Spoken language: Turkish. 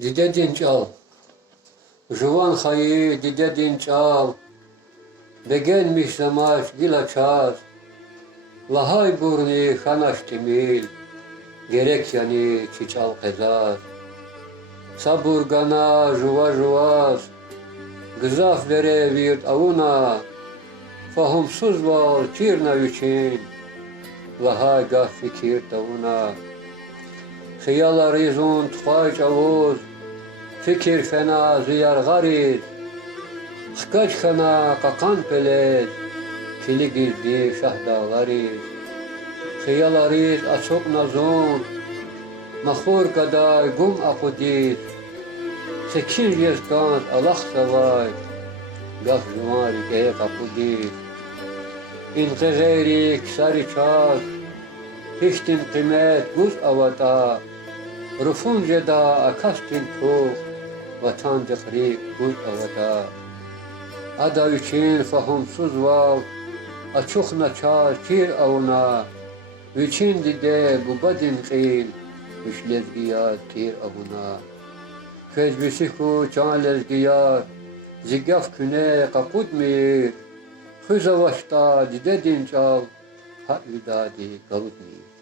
Dide dinçal, juvan hayı dide dinçal, begelmiş zamaş gilaçar, lahay burni xanaş timil, gerek yani çiçal qezar. Sabur gana juva juvaz, gızaf vere virt avuna, fahumsuz val tirna için, lahay gah fikir tavuna. Xiyala rizun tıkay çavuz, fikir fena ziyar gariz, xkaç xana qakan pelez, kili gizdi şah dağlariz. Xiyala riz açok nazun, mahur kadar gum akudiz, sekin yeskans alak savay, gaf juvari geye kapudiz. İnqi geyri ksari çaz, hiçtin kıymet guz avata, rufun ceda akastin tuğ, vatan dikri guz avata. Ada için fahumsuz vav, açuk naçar kir avuna, için dide bu badin qil, üç lezgiyar kir avuna. Fecbisi ku çan lezgiyar, zigaf küne kapud mir, Hızavaşta dide dinçal, hak vidadi galut mir.